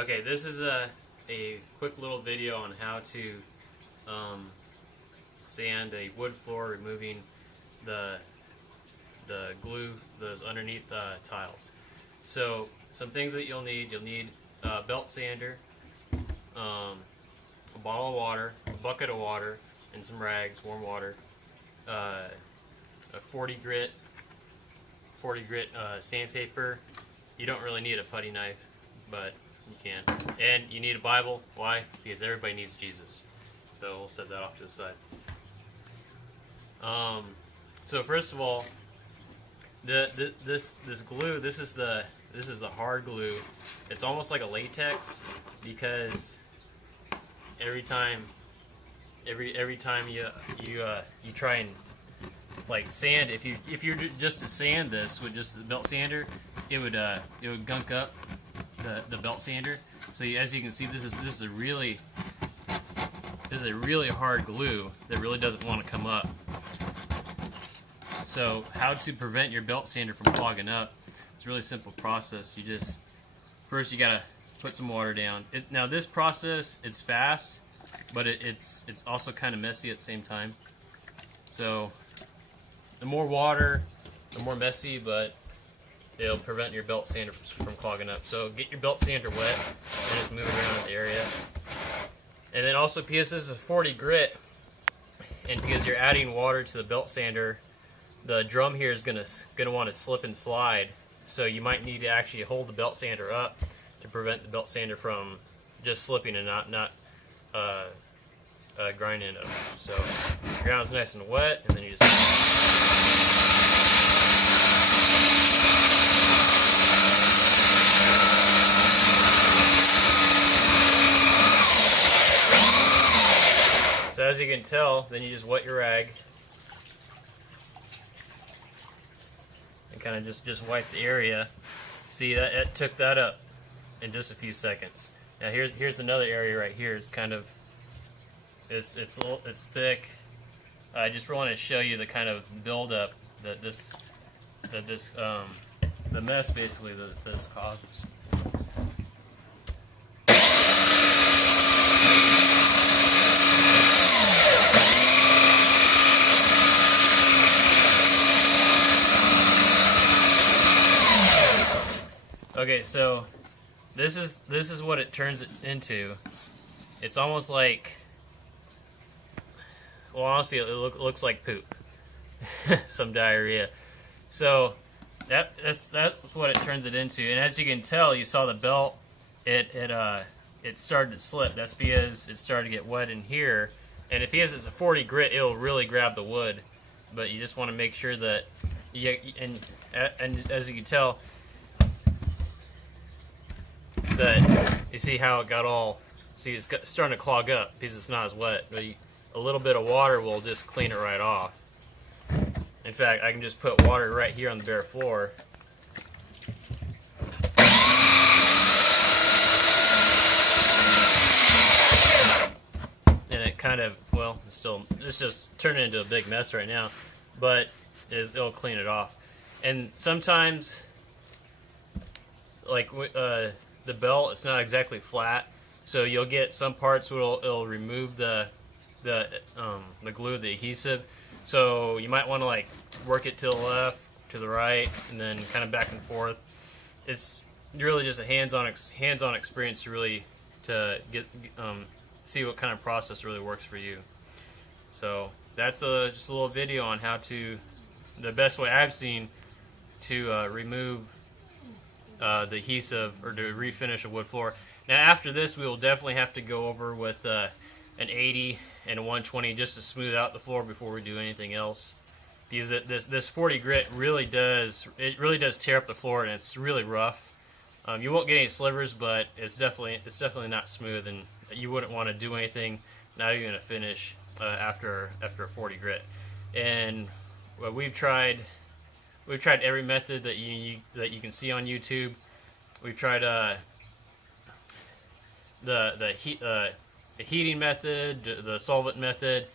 Okay, this is a quick little video on how to sand a wood floor, removing the glue those underneath the tiles. So some things that you'll need a belt sander, a bottle of water, a bucket of water, and some rags, warm water, a 40 grit sandpaper. You don't really need a putty knife, but you can. And you need a Bible. Why? Because everybody needs Jesus. So we'll set that off to the side. So first of all, this glue, this is the hard glue. It's almost like a latex, because every time you try and like sand, if you're just to sand this with just the belt sander, it would gunk up the belt sander. So as you can see, this is a really hard glue that really doesn't want to come up. So how to prevent your belt sander from clogging up? It's a really simple process. First you gotta put some water down. Now this process, it's fast, but it's also kind of messy at the same time. So the more water, the more messy, but it'll prevent your belt sander from clogging up. So get your belt sander wet and just move it around the area. And then also, because this is a 40 grit, and because you're adding water to the belt sander, the drum here is gonna want to slip and slide. So you might need to actually hold the belt sander up to prevent the belt sander from just slipping and not grinding it up. So the ground's nice and wet, and then you just So as you can tell, then you just wet your rag and kind of just wipe the area. See, that it took that up in just a few seconds. Now here's another area right here. It's kind of it's thick. I just wanted to show you the kind of buildup that the mess basically that this causes. Okay, so this is what it turns it into. It's almost like, well, honestly, it looks like poop, some diarrhea. So that's what it turns it into. And as you can tell, you saw the belt. It started to slip. That's because it started to get wet in here. And because it's a 40 grit, it'll really grab the wood. But you just want to make sure that and as you can tell, that you see how it got all, see, it's starting to clog up because it's not as wet, but a little bit of water will just clean it right off. In fact, I can just put water right here on the bare floor. And it kind of, well, it's just turning into a big mess right now, but it'll clean it off. And sometimes, like the belt, it's not exactly flat, so you'll get some parts where it'll remove the glue, the adhesive. So you might want to like work it to the left, to the right, and then kind of back and forth. It's really just a hands-on experience to really get see what kind of process really works for you. So that's just a little video on how to, the best way I've seen to remove the adhesive or to refinish a wood floor. Now after this, we will definitely have to go over with an 80 and a 120 just to smooth out the floor before we do anything else, because this 40 grit really does tear up the floor, and it's really rough. You won't get any slivers, but it's definitely not smooth, and you wouldn't want to do anything, not even a finish after a 40 grit. And we've tried every method that you can see on YouTube. We've tried the heating method, the solvent method,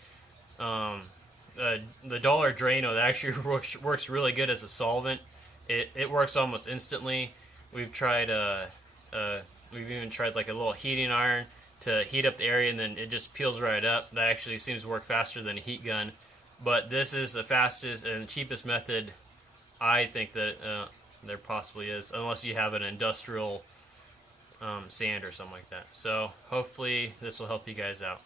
the Dollar Drano that actually works really good as a solvent. It works almost instantly. We've tried We've even tried like a little heating iron to heat up the area, and then it just peels right up. That actually seems to work faster than a heat gun. But this is the fastest and cheapest method I think that there possibly is, unless you have an industrial sand or something like that. So hopefully this will help you guys out.